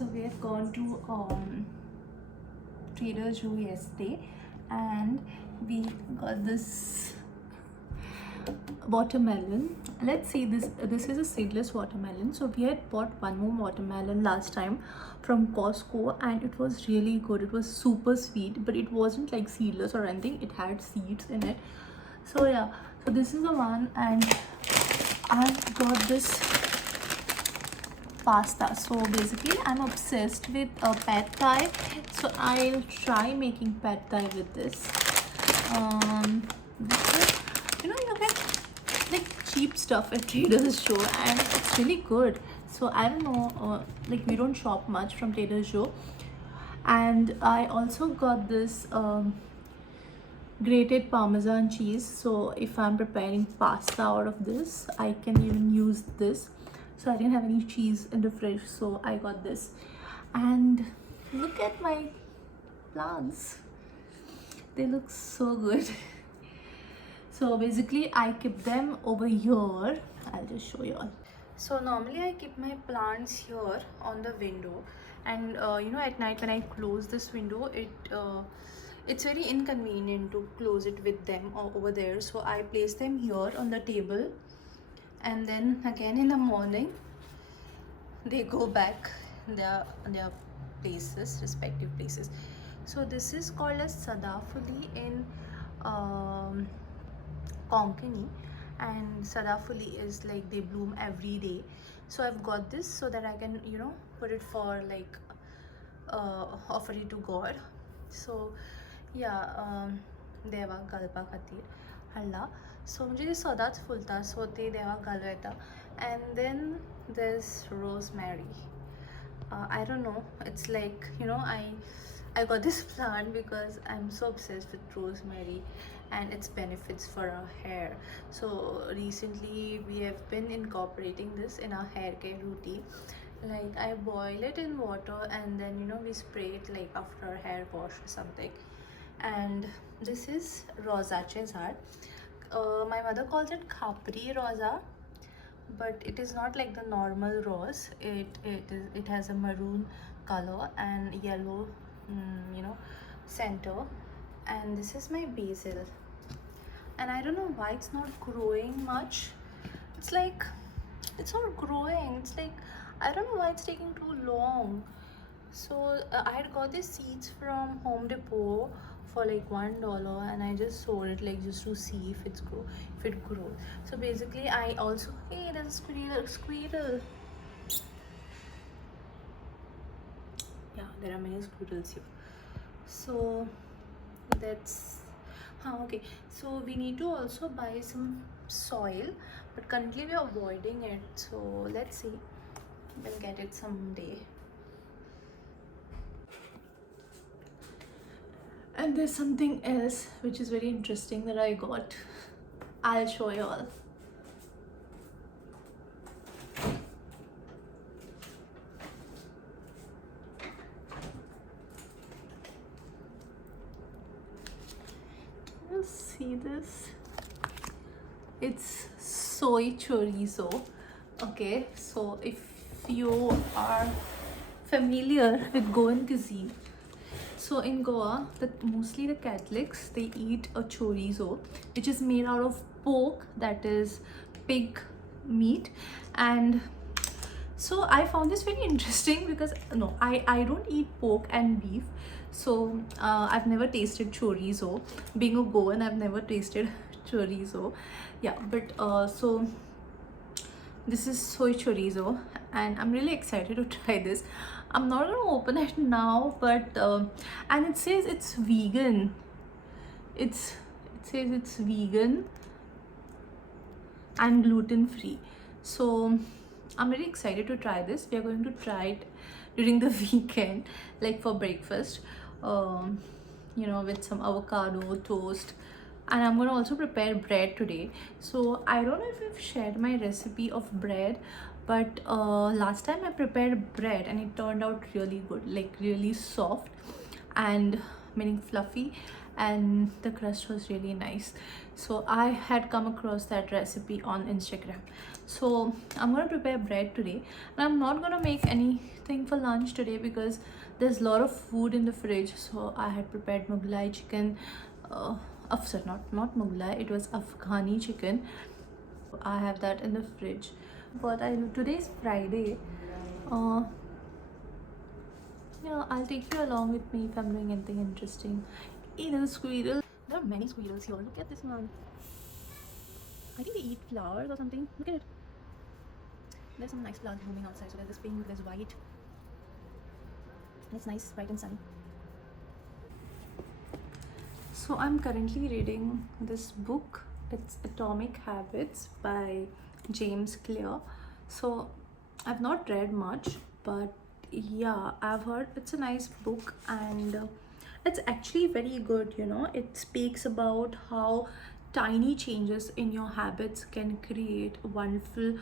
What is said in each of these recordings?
So we have gone to Trader Joe yesterday and we got this watermelon. Let's see, this is a seedless watermelon. So we had bought one more watermelon last time from Costco and it was really good. It was super sweet, but it wasn't like seedless or anything. It had seeds in it. So yeah, so this is the one, and I got this pasta. So basically I'm obsessed with pad thai, so I'll try making pad thai with this. This is, you get like cheap stuff at Trader's Joe and it's really good. So I don't know, like we don't shop much from Trader's Joe. And I also got this grated parmesan cheese. So if I'm preparing pasta out of this, I can even use this. So I didn't have any cheese in the fridge, so I got this. And look at my plants, they look so good. So basically I keep them over here. I'll just show you all. So normally I keep my plants here on the window, and at night when I close this window, it's very inconvenient to close it with them over there. So I place them here on the table, and then again in the morning they go back their places, respective places. So this is called as sadafuli in Konkani, and sadafuli is like they bloom every day. So I've got this so that I can put it for like offer it to God. So yeah, deva galpa khatir halla. So मुझे ते सदाच फुलता, so ते देवा घालूं. And then there's rosemary. I don't know, it's like I got this plant because I'm so obsessed with rosemary and its benefits for our hair. So recently we have been incorporating this in our hair care routine. Like I boil it in water and then we spray it like after our hair wash or something. And this is rosace zad. My mother calls it khapri rosa, but it is not like the normal rose. It has a maroon color and yellow center. And this is my basil, and I don't know why it's not growing much. It's like it's not growing. It's like I don't know why it's taking too long. So I had got these seeds from Home Depot for like $1, and I just sowed it like just to see if it grows. So basically I also, hey, there's a squirrel. Yeah, there are many squirrels here. So that's okay. So we need to also buy some soil, but currently we are avoiding it. So let's see, we'll get it someday. And there's something else which is very interesting that I got. I'll show you all. Can you see this? It's soy chorizo. Okay, so if you are familiar with Goan cuisine, so in Goa, mostly the Catholics, they eat a chorizo, which is made out of pork, that is pig meat. And so I found this very interesting because no, I don't eat pork and beef. So I've never tasted chorizo. Being a Goan, I've never tasted chorizo. Yeah, but so this is soy chorizo and I'm really excited to try this. I'm not gonna open it now, but and it says it's vegan. It says it's vegan and gluten free. So I'm really excited to try this. We are going to try it during the weekend, like for breakfast, with some avocado toast. And I'm gonna also prepare bread today. So I don't know if I've shared my recipe of bread, but last time I prepared bread and it turned out really good, like really soft and meaning fluffy, and the crust was really nice. So I had come across that recipe on Instagram. So I'm gonna prepare bread today, and I'm not gonna make anything for lunch today because there's a lot of food in the fridge. So I had prepared Mughlai chicken, sorry, not Mughlai, it was Afghani chicken. I have that in the fridge. But today's Friday. Uh, yeah, I'll take you along with me if I'm doing anything interesting. Hey, there's a squirrel. There are many squirrels here. Look at this one. I think they eat flowers or something. Look at it. There's some nice flowers blooming outside. So there's this pink, there's white. And it's nice, bright and sunny. So I'm currently reading this book. It's Atomic Habits by James Clear. So I've not read much, but yeah, I've heard it's a nice book, and it's actually very good. It speaks about how tiny changes in your habits can create wonderful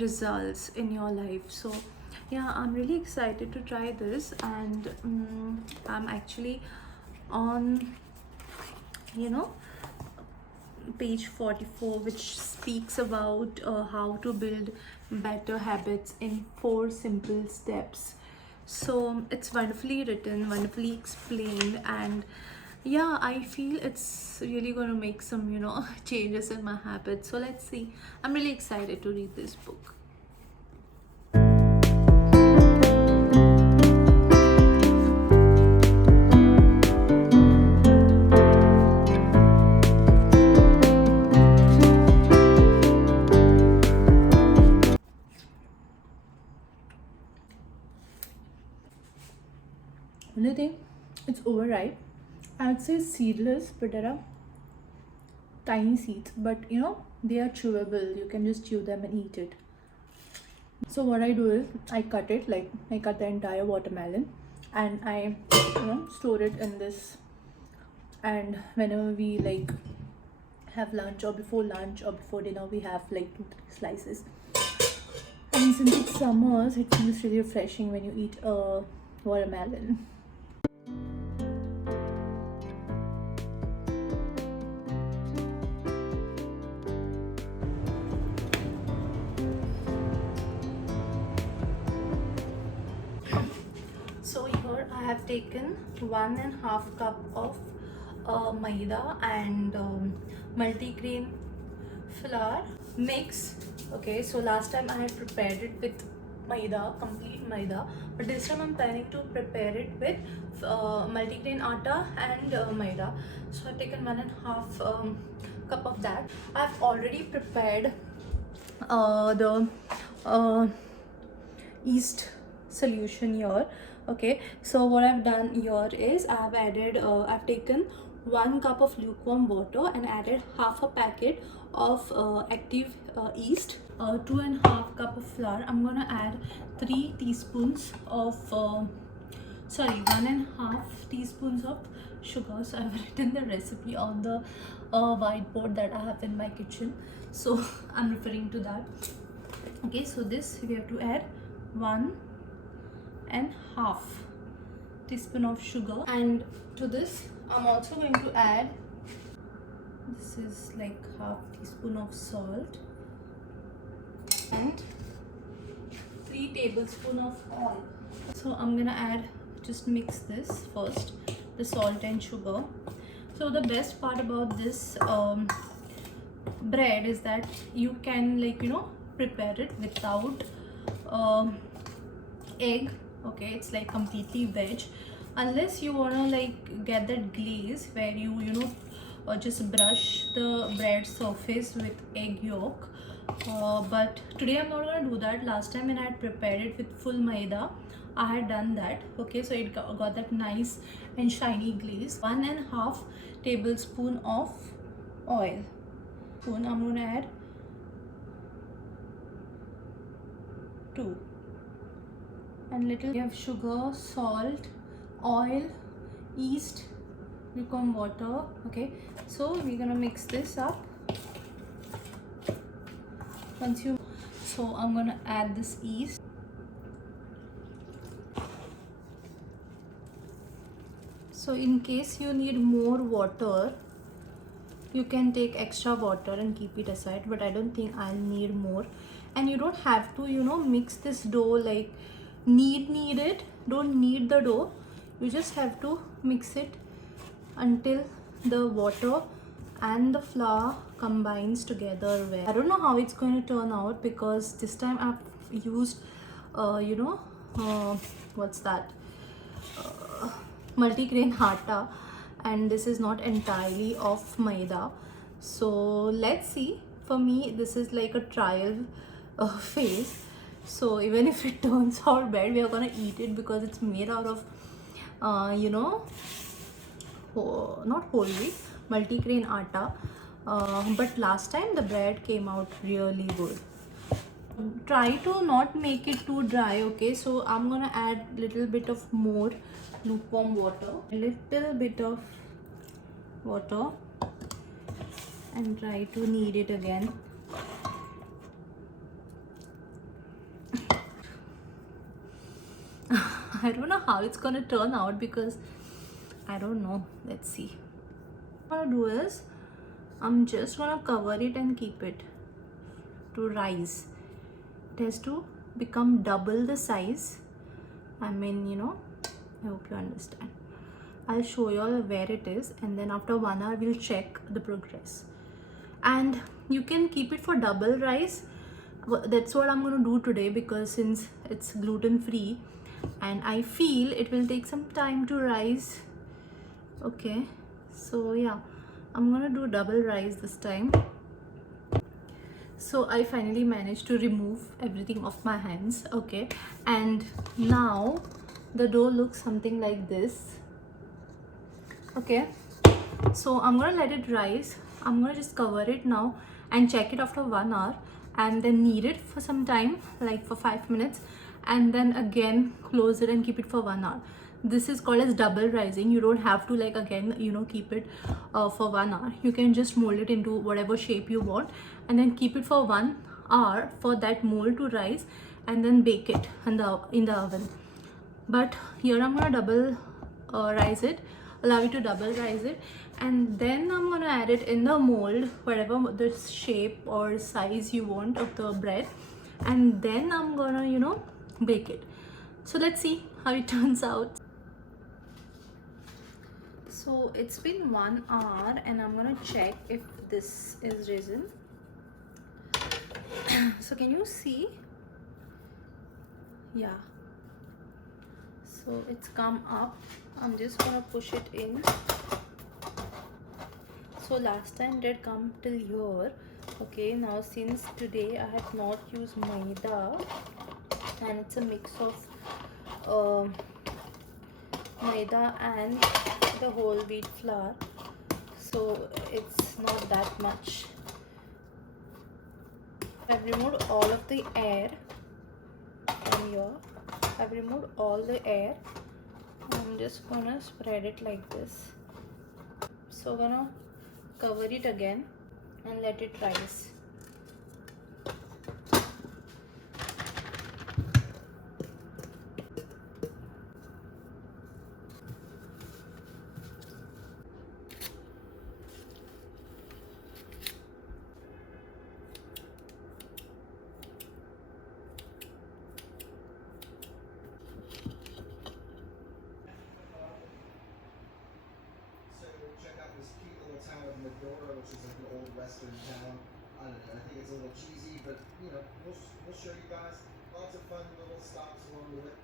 results in your life. So yeah, I'm really excited to try this, and I'm actually on page 44, which speaks about how to build better habits in 4 simple steps. So it's wonderfully written, wonderfully explained, and yeah, I feel it's really going to make some changes in my habits. So let's see. I'm really excited to read this book. Only thing, it's overripe. I'd say seedless, but there are tiny seeds, but they are chewable. You can just chew them and eat it. So what I do is I cut it, like I cut the entire watermelon, and I store it in this, and whenever we like have lunch or before dinner, we have like 2-3 slices. And since it's summers, it feels really refreshing when you eat a watermelon. So here I have taken 1.5 cup of maida and multigrain flour mix. Okay, so last time I had prepared it with maida, complete maida, but this time I'm planning to prepare it with multigrain atta and maida. So I've taken 1.5 cup of that. I've already prepared the yeast solution here. Okay, so what I've done here is I've taken 1 cup of lukewarm water and added half a packet of active yeast, 2.5 cup of flour. I'm gonna add 3 teaspoons of 1.5 teaspoons of sugar. So I've written the recipe on the whiteboard that I have in my kitchen, so I'm referring to that. Okay, so this we have to add 1.5 teaspoon of sugar, and to this I'm also going to add, this is like half teaspoon of salt and 3 tablespoons of oil. So I'm gonna add, just mix this first, the salt and sugar. So the best part about this bread is that you can prepare it without egg. Okay, it's like completely veg, unless you want to get that glaze where you just brush the bread surface with egg yolk, but today I'm not going to do that. Last time when I had prepared it with full maida, I had done that. Okay, so it got that nice and shiny glaze. 1.5 tablespoon of oil. I'm going to add 2, and little we have sugar, salt, oil, yeast, lukewarm water. Okay, so we're gonna mix this up. So I'm gonna add this yeast. So in case you need more water, you can take extra water and keep it aside, but I don't think I'll need more. And you don't have to, you know, mix this dough like knead it. Don't knead the dough. You just have to mix it until the water and the flour combines together well. I don't know how it's going to turn out because this time I've used what's that, multigrain atta, and this is not entirely of maida. So let's see. For me, this is like a trial phase. So even if it turns out bad, we are gonna eat it because it's made out of not whole wheat, multigrain atta. But last time the bread came out really good. Try to not make it too dry, okay? So I'm gonna add little bit of more lukewarm water, a little bit of water, and try to knead it again. I don't know how it's gonna turn out because I don't know. Let's see. What I'm gonna do is I'm just gonna cover it and keep it to rise. It has to become double the size. I mean, you know, I hope you understand. I'll show you all where it is, and then after 1 hour we'll check the progress. And you can keep it for double rise. That's what I'm going to do today because since it's gluten free and I feel it will take some time to rise. Okay, so yeah, I'm going to do double rise this time. So I finally managed to remove everything off my hands. Okay, and now the dough looks something like this. Okay, so I'm gonna let it rise. I'm gonna just cover it now and check it after 1 hour, and then knead it for some time, like for 5 minutes, and then again close it and keep it for 1 hour. This is called as double rising. You don't have to like again, you know, keep it for 1 hour. You can just mold it into whatever shape you want and then keep it for 1 hour for that mold to rise, and then bake it in the oven. But here I'm gonna double rise it, allow it to double rise it, and then I'm gonna add it in the mold, whatever the shape or size you want of the bread, and then I'm gonna, you know, bake it. So let's see how it turns out. So it's been 1 hour and I'm gonna check if this is risen. So can you see? Yeah, so it's come up. I'm just gonna push it in. So last time did come till here. Okay, now since today I have not used maida, and it's a mix of maida and the whole wheat flour, so it's not that much. I've removed all of the air from here. I've removed all the air. I'm just gonna spread it like this. So gonna cover it again and let it rise. Which is like an old western town. I don't know, I think it's a little cheesy, but you know, we'll show you guys lots of fun little stops along the way.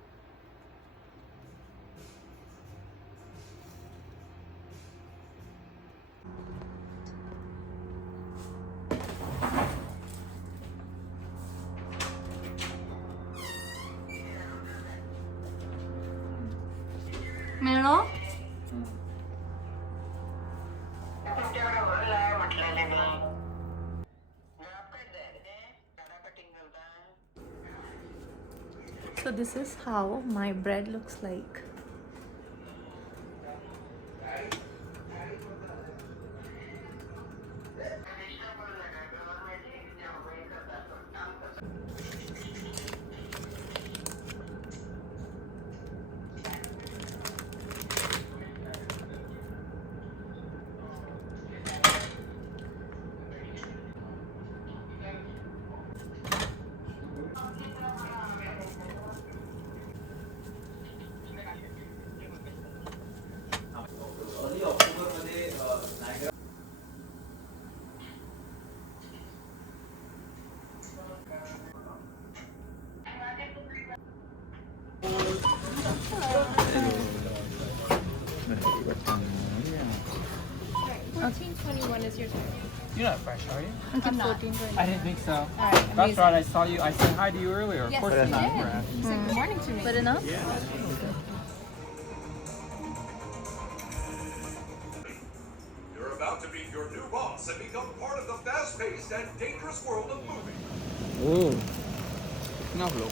Melo? So this is how my bread looks like. 14.21 is your time. You're not fresh, are you? I'm not. 14:20. I didn't think so. All right. That's right. I saw you. I said hi to you earlier. Of Yes, course you you're did. not fresh. You said good morning to me. Good enough? You're about to meet your new boss and become part of the fast-paced and dangerous world of moving. Ooh. No, bro.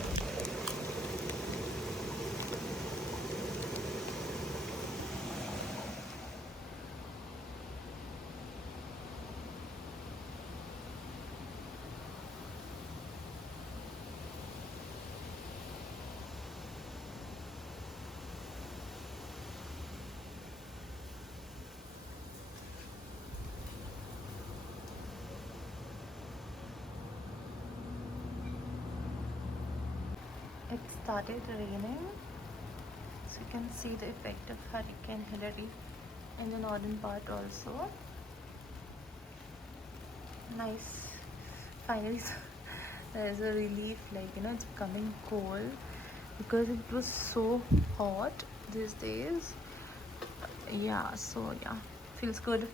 It started raining, so you can see the effect of Hurricane Hillary in the northern part also. Nice. Finally, there's a relief, like it's becoming cold because it was so hot these days. Yeah, so yeah, feels good.